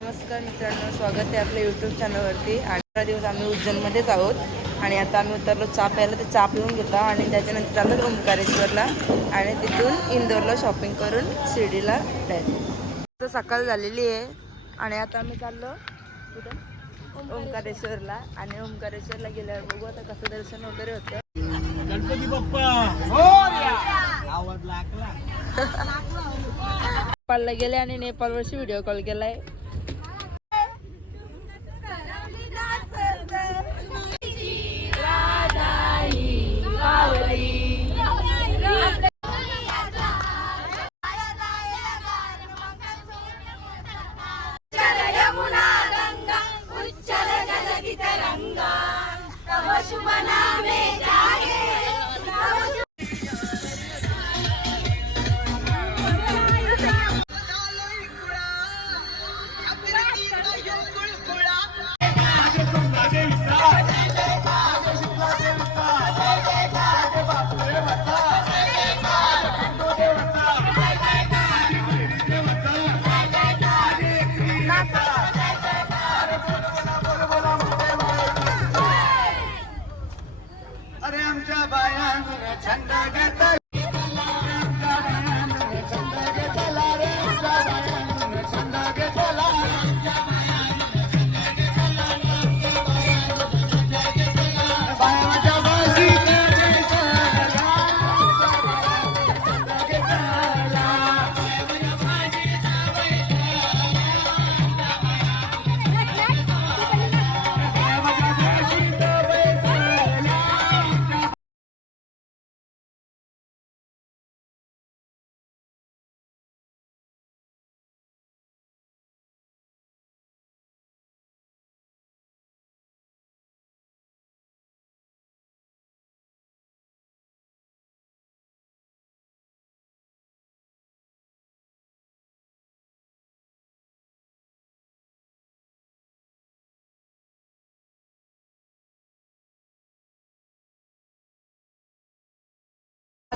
नमस्कार मित्रांनो स्वागत आहे आपल्या यूट्यूब चॅनलवरती अठरा दिवस आम्ही उज्जैनमध्येच आहोत आणि आता आम्ही उतरलो चहा प्यायला ते चहा पिऊन घेतो आणि त्याच्यानंतर चाललो ओंकारेश्वरला आणि तिथून इंदोरला शॉपिंग करून शिर्डीला जायचं तर सकाळ झालेली आहे आणि आता आम्ही चाललो कुठं? ओंकारेश्वरला आणि ओंकारेश्वरला गेल्यावर बघू आता कसं दर्शन वगैरे होतं. गणपती बाप्पा! आवाज लागला नेपाळला गेले आणि नेपाळवरशी व्हिडिओ कॉल केलाय. अरे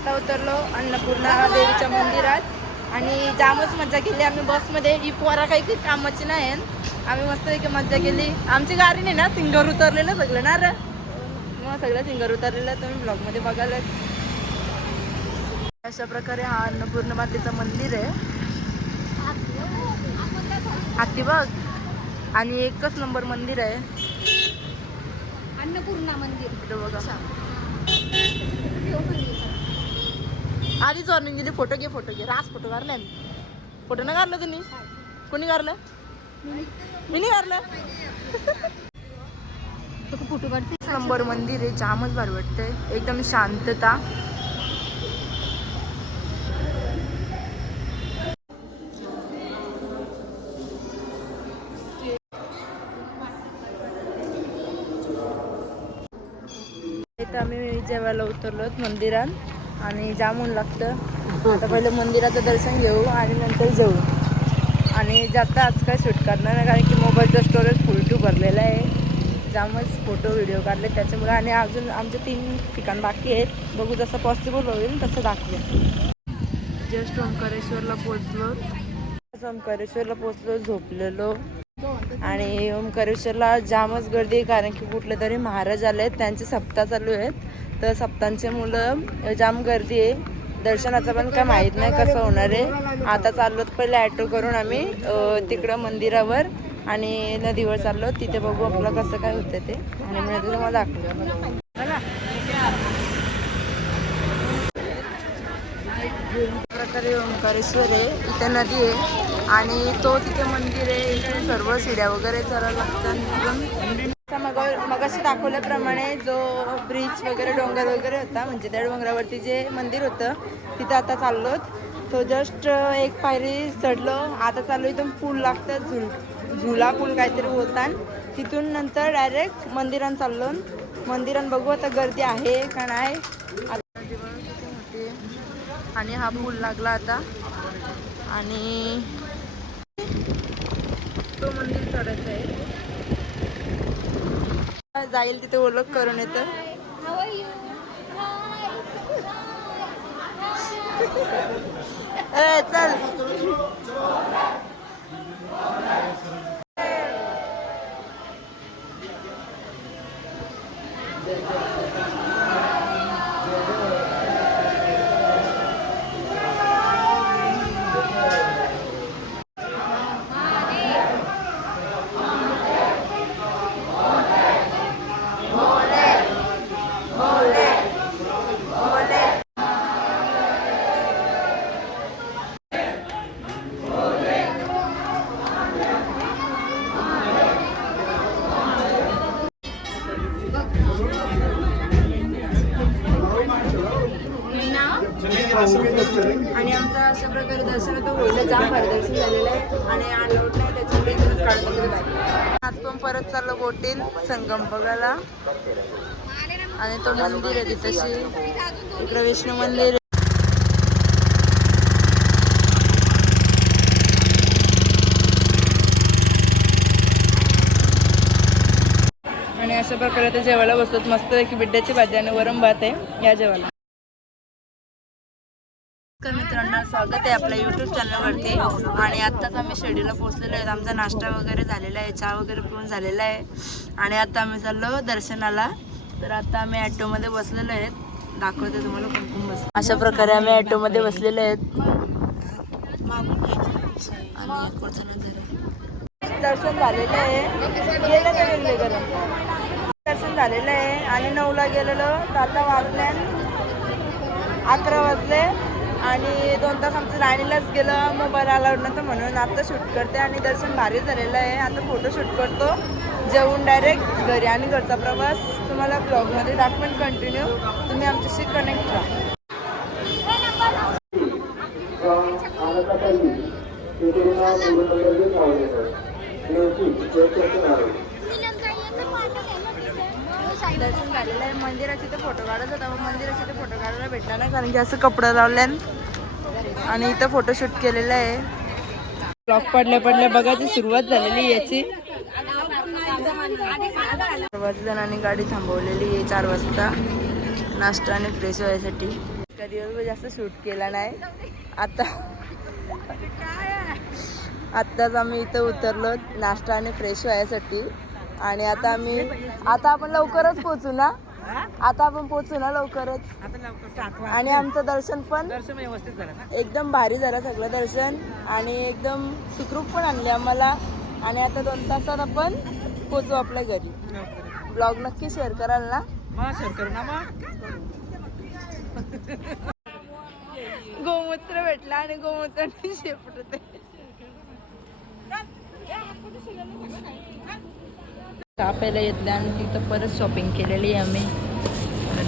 आता उतरलो अन्नपूर्णा देवीच्या मंदिरात. आणि जामच मजा केली. आम्ही बसमध्ये ही पोरा काही काही कामाची नाही. आम्ही मस्त की मजा केली. आमची गाडी नाही ना सिंगर उतरलेलं सगळं ना रे? मग सगळं सिंगर उतरलेलं तुम्ही ब्लॉगमध्ये बघायला अशा प्रकारे हा अन्नपूर्ण मातेचं मंदिर आहे. हाती बघ. आणि एकच नंबर मंदिर आहे. अन्नपूर्णा मंदिर. बघा. आधीच वॉर्निंग दिली फोटो घे फोटो घे. रास फोटो काढलाय फोटो नाही काढलं तुम्ही? कोणी काढलं? मी नाही काढलं फोटो काढते. नंबर मंदिर आहे जामच भारी वाटतंय. एकदम शांतता. आम्ही जेवायला उतरलो मंदिरात. आणि जामून लागतं. आता पहिले मंदिराचं दर्शन घेऊ आणि नंतर जाऊ. आणि जास्त आज काय शूट करणार नाही कारण की मोबाईलचं स्टोरेज फुल टू भरलेलं आहे. जामच फोटो व्हिडिओ काढले त्याच्यामुळे. आणि अजून आमचे तीन ठिकाण बाकी आहेत. बघू जसं पॉसिबल होईल तसं दाखवू. जस्ट ओंकारेश्वरला पोचलो ओंकारेश्वरला पोचलो झोपलेलो. आणि ओंकारेश्वरला जामच गर्दी आहे कारण की कुठले तरी महाराज आले आहेत त्यांचे सप्ताह चालू आहेत. तर सप्तांचे मुलं जाम गर्दी आहे. दर्शनाचं पण काय माहीत नाही कसं होणार आहे. आता चाललो पहिले ॲटो करून आम्ही तिकडं मंदिरावर आणि नदीवर चाललो तिथे बघू आपलं कसं काय होतं ते. आणि मी तुम्हाला दाखवलं प्रकारे ओंकारेश्वर आहे. इथे नदी आहे. आणि तो तिथे मंदिर आहे. इथे सर्व शिड्या वगैरे चढायला लागतात. मग मगाशी दाखवल्याप्रमाणे जो ब्रिज वगैरे डोंगर वगैरे होता म्हणजे त्या डोंगरावरती जे मंदिर होतं तिथं आता चाललो तो जस्ट एक पायरी चढलो. आता चाललो इथून पूल लागतं झुल झुला पूल काहीतरी होता. तिथून नंतर डायरेक्ट मंदिरात चाललो. मंदिरात बघू आता गर्दी आहे का नाही. आता आणि हा पूल लागला आता. आणि तो मंदिर चढायचा आहे जाईल तिथे ओळख करून येतं. चल. होईल झालेलं आहे आणि अलाउड नाही त्याच्यामुळे इथूनच काढलं बाहेर आज पण परत चाललो बोटीन संगम बघायला. आणि तो मंदिर आहे तिथशी. इकडे विष्णू मंदिर आणि अशा प्रकारे ते जेवायला बसतात मस्त की बिड्ड्याची भाजी आणि वरम भात आहे. या जेवायला. नमस्कार मित्रांनो स्वागत आहे आपल्या यूट्यूब चॅनलवरती आणि आत्ताच आम्ही शिर्डीला पोहोचलेलो आहे आमचा नाश्ता वगैरे झालेला आहे चहा वगैरे पिऊन झालेला आहे. आणि आता आम्ही चाललो दर्शनाला. तर आता आम्ही ॲटोमध्ये बसलेलो आहेत. दाखवते तुम्हाला कुमकुम बस अशा प्रकारे आम्ही ॲटोमध्ये बसलेले आहेत. दर्शन झालेलं आहे. गेलं का दर्शन झालेलं आहे. आणि नऊला गेलेलो. तर आता वाजले अकरा वाजले. आणि दोन तास आमचं लाईनीलाच गेलं मोबाईल आला नव्हतं म्हणून आता शूट करते आणि दर्शन भारी झालेलं आहे. आता फोटो शूट करतो. जेवून डायरेक्ट घरी आणि घरचा प्रवास. तुम्हाला ब्लॉगमध्ये दाखवून कंटिन्यू तुम्ही आमच्याशी कनेक्ट राहा. दर्शन झालेलं आहे. मंदिराचे ते फोटो काढत होता मग मंदिराचे ते फोटो काढायला भेटला नाही कारण की असं कपडे लावले आणि इथं फोटोशूट केलेलं आहे. ब्लॉक पडल्या पडल्या बघायची सुरुवात झालेली याची. चार वाजल्यानं गाडी थांबवलेली आहे चार वाजता. नाश्ता आणि फ्रेश व्हायसाठी. कधी जास्त शूट केला नाही. आता आत्ताच आम्ही इथं उतरलो नाश्ता आणि फ्रेश व्हायसाठी. आणि आता आम्ही आता आपण लवकरच पोचू ना? आता आपण पोचू ना लवकरच? आणि आमचं दर्शन पण एकदम भारी झालं सगळं दर्शन. आणि एकदम सुखरूप पण आणले आम्हाला. आणि आता दोन तासात आपण पोचू आपल्या घरी. ब्लॉग नक्की शेअर कराल ना? गोमूत्र भेटला आणि गोमूत्राने शेपट कापायला प्यायला घेतल्या आणि तिथं परत शॉपिंग केलेली आहे आम्ही.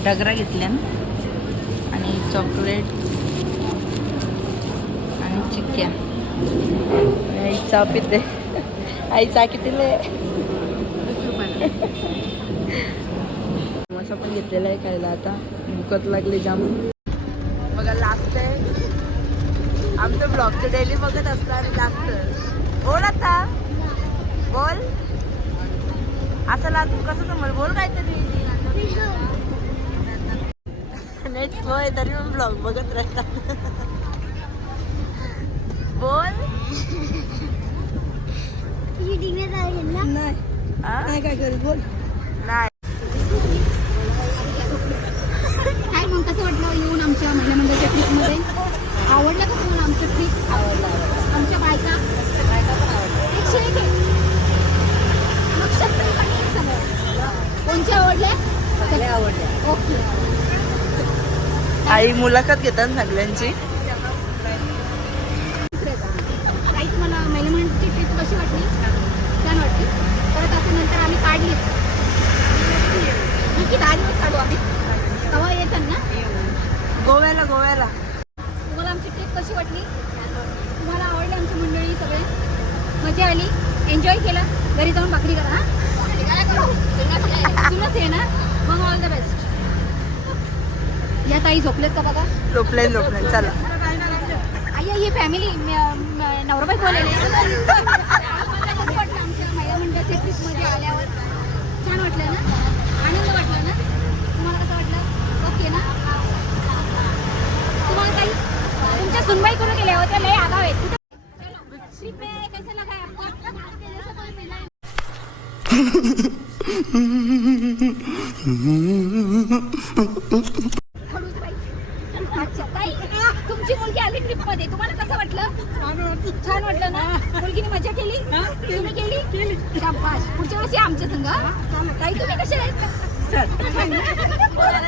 डगरा घेतल्या. आणि चॉकलेट आणि चिक्क्या. आई चा पिते आई चा कितीला आहे पण घेतलेला आहे खायला आता. भुकत लागली जाम. बघा लास्ट आहे आमचं ब्लॉगचं डेली बघत असतं आणि बोल आता. बोल. असं लाजून कसं समोर बोल काहीतरी. नेट स्लो आहे तरी पण ब्लॉग बघत राहतात बोल. नाही काय करू? बोल नाही काय मग कसं वाटलं येऊन आमच्या महिला मंडळाच्या ट्रिपमध्ये आवडलं का तुम्हाला आमचं ट्रिप आमच्या बायका एकशे एक आहे. नक्षत्र पण एक सगळं. कोणचे आवडले सगळे आवडले ओके आई मुलाखत घेतात सगळ्यांची. ट्रिप कशी वाटली? छान वाटली. परत असं नंतर आम्ही काढलीच. नक्की दहा दिवस काढू आम्ही? येतात ना? गोव्याला गोव्याला. तुम्हाला आमची ट्रिप कशी वाटली? तुम्हाला आवडली आमची मंडळी सगळे? मजा आली? एन्जॉय केलं? घरी जाऊन भाकरी करा हा? तुलाच आहे. ना? मग ऑल द बेस्ट या ताई झोपलेत का बघा? झोपले झोपले चला. आई ही फॅमिली नवराबाई आमच्या महिला मंडळाच्या ट्रिपमध्ये आल्यावर छान वाटलं ना? आनंद वाटला ना? तुम्हाला कसं वाटलं? ओके ना? तुम्हाला काही तुमच्या सुनबाई करून गेल्या होत्या लय आगाव आहेत. कैसा लगा है आपको आपके जैसा कोई मिला है? खडूस बाई. अच्छा ताई तुमची मुलगी आली ट्रिपमध्ये तुम्हाला कसं वाटलं छान वाटलं ना? मुलगीने मजा केली? तुम्ही केली? पुढच्या वर्षी आमच्या संघ ताई तुम्ही कसे आहेत?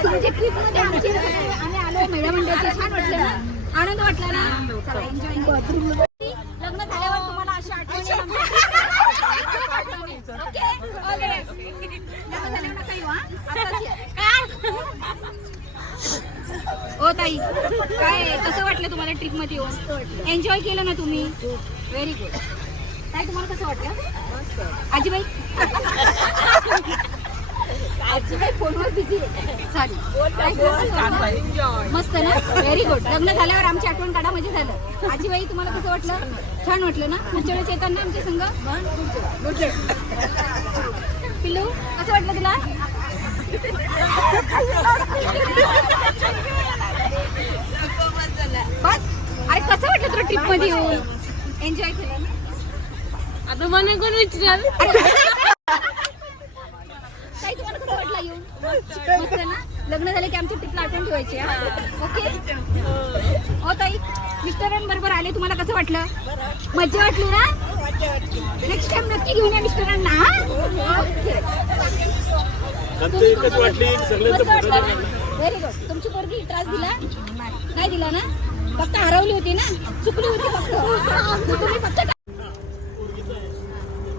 तुमच्या ट्रिपमध्ये आमची आम्ही आलो महिला मंडळाचे छान वाटलं ना? आनंद वाटला ना? एन्जॉय लग्न झाल्यावर तुम्हाला अशी आठवण. ओके लग्न झाल्यावर हा. ताई. कसं वाटलं तुम्हाला ट्रिपमध्ये येऊन? एन्जॉय केलं ना तुम्ही? व्हेरी गुड काय तुम्हाला कसं वाटलं? आजीबाई? आजीबाई फोनवर बिझी सॉरी मस्त ना? व्हेरी गुड लग्न झाल्यावर आमची आठवण काढा म्हणजे झालं. आजीबाई तुम्हाला कसं वाटलं? छान वाटलं ना? पुढच्या वेळेस येताना आमच्या संघ पिल्लू कसं वाटलं तुला? बस. अरे कसं वाटलं तुला ट्रिपमध्ये येऊन? एन्जॉय केलं ना? आता मला कोण विचाराल ताई तुम्हाला कसं वाटलं येऊन? मस्त ना? लग्न झालं की आमच्या ट्रिपला आठवण ठेवायची? ओके? हो ताई. मिस्टरांबरोबर आले तुम्हाला कसं वाटलं? मजा वाटली ना? नेक्स्ट टाइम नक्की घेऊन या मिस्टरांना हा? ओके. व्हेरी गुड तुमची पोरगी त्रास दिला? नाही दिला ना? फक्त हरवली होती ना? चुकली होती फक्त. तुम्ही फक्त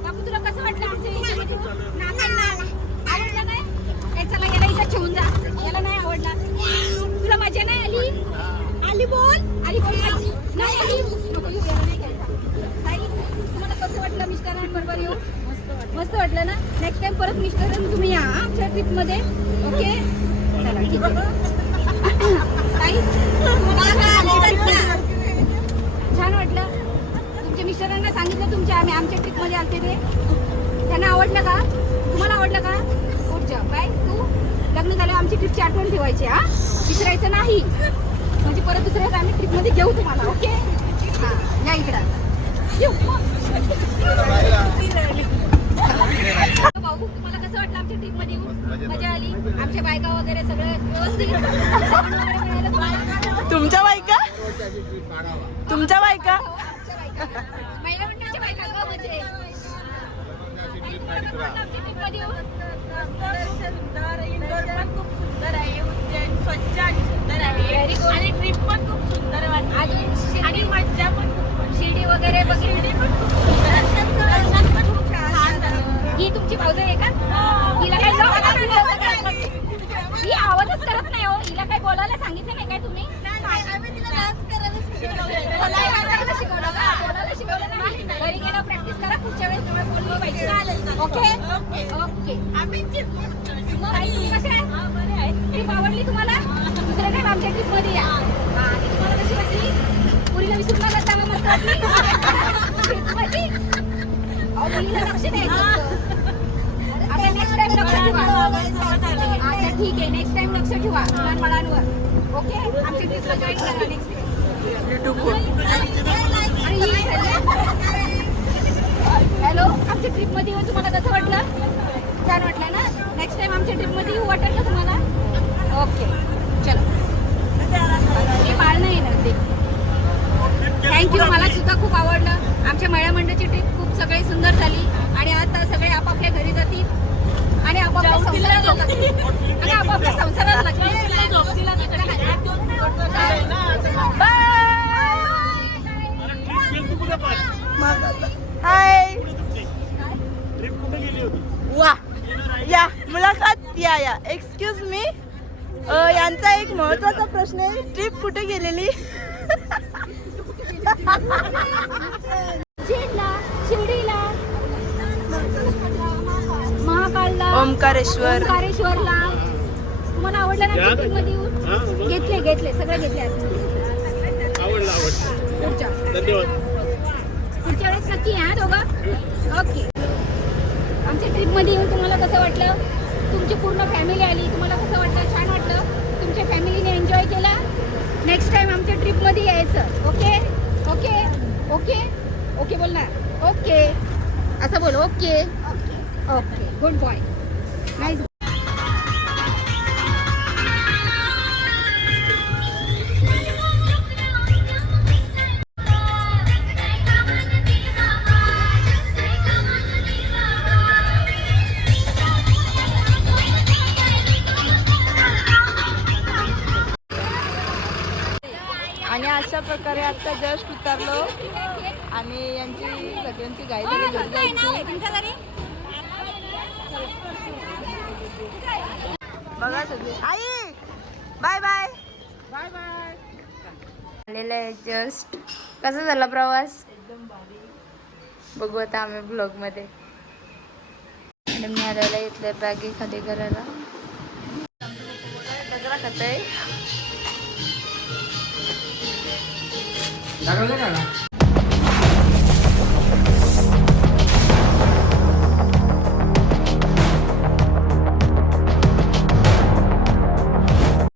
बापू तुला कसं वाटलं आमच्या याच्यामध्ये? आवडलं नाही? ए, चला याला इथं ठेवून जा. याला नाही आवडला. तुला मजा नाही आली? आली बोल. आली बोल. नाही आली. नको येऊ, याला नाही घ्यायचा. तुम्हाला कसं वाटलं मिस्टरांबरोबर येऊ मस्त वाटलं. ना? नेक्स्ट टाइम परत मिस्टरांना तुम्ही या आमच्या ट्रीपमध्ये ओके चला ठीक आहे छान वाटलं. तुमच्या मिस्टरांना सांगितलं तुमच्या आम्ही आमच्या ट्रिपमध्ये आलते ते. त्यांना आवडलं का? तुम्हाला आवडलं का? जॉब काय तू लग्न झाल्यावर आमची ट्रिपची आठवण ठेवायची हा? विसरायचं नाही. म्हणजे परत दुसऱ्या आम्ही ट्रिपमध्ये घेऊ तुम्हाला ओके? हा या इकडं. येऊ. भाऊ तुम्हाला वाटलं आमच्या ट्रिपमध्ये येऊन. मजा आली. आमच्या बायका वगैरे सगळं व्यवस्थित? तुमच्या बायका? तुमच्या बायका? महिला मंडळाच्या बायका म्हणजे. खूप सुंदर आहे उज्जैन स्वच्छ आणि सुंदर आहे Very good. आणि ट्रिप पण खूप सुंदर आणि मज्जा पण. शिर्डी वगैरे शिर्डी पण खूप सुंदर. ही तुमची भाऊज आहे का? हिला काय ही आवाजच करत नाही हो हिला काय बोलायला सांगितलं नाही काय तुम्ही बोलायला शिकवलं का? बोलायला शिकवलं नाही घरी गेल्यावर प्रॅक्टिस करा पुढच्या वेळेस तुम्ही बोललं पाहिजे ओके ओके मग आई, तुम्ही कसे आहे ट्रिप आवडली तुम्हाला दुसऱ्या टाइम आमच्या ट्रिपमध्ये या हा, आणि तुम्हाला कशी वाटली पुरीला विसरून नका जावं मस्त वाटली Trip मध्ये? अहो, मुलीला लक्ष द्यायचं असतं. आता नेक्स्ट टाइम लक्ष ठेवा अच्छा ठीक आहे नेक्स्ट टाइम लक्ष ठेवा लहान बाळांवर ओके आमच्या ट्रिपला जॉईन करा नेक्स्ट हॅलो आमच्या ट्रिपमध्ये येऊन तुम्हाला कसं वाटलं? छान वाटलं ना? नेक्स्ट टाइम आमच्या ट्रिपमध्ये येऊ वाटेल का तुम्हाला? ओके चलो. मी नाही येणार ते. थँक्यू मला सुद्धा खूप आवडलं. आमच्या महिला मंडळाची ट्रिप खूप सगळी सुंदर झाली. आणि आता सगळे आपापल्या घरी जातील. आणि आपापल्या संसाराला लागतील आणि आपापल्या संसाराला लागतील हाय. वा. या. मुलाखत या या. एक्सक्यूज मी यांचा एक महत्त्वाचा प्रश्न आहे. ट्रिप कुठे गेलेली? ओंकारेश्वर. ओंकारेश्वरला. तुम्हाला आवडलं ना ट्रिपमध्ये येऊन? घेतले घेतले सगळे घेतले आवडलं आवडलं. पुढच्या. धन्यवाद. पुढच्या वेळेस नक्की या दोघं. ओके. आमच्या ट्रिपमध्ये येऊन तुम्हाला कसं वाटलं? तुमची पूर्ण फॅमिली आली तुम्हाला कसं वाटलं? छान वाटलं. तुमच्या फॅमिलीने एन्जॉय केला. नेक्स्ट टाइम आमच्या ट्रिपमध्ये यायचं. ओके? ओके? ओके? ओके बोल ना ओके. असं बोल okay. Okay. Good boy. guys आलेला आहे जस्ट कसा झाला प्रवास? एकदम बघू आता आम्ही ब्लॉगमध्ये. आणि मी आलेला इथल्या बॅगी खाली करायला. गजरा खाताय.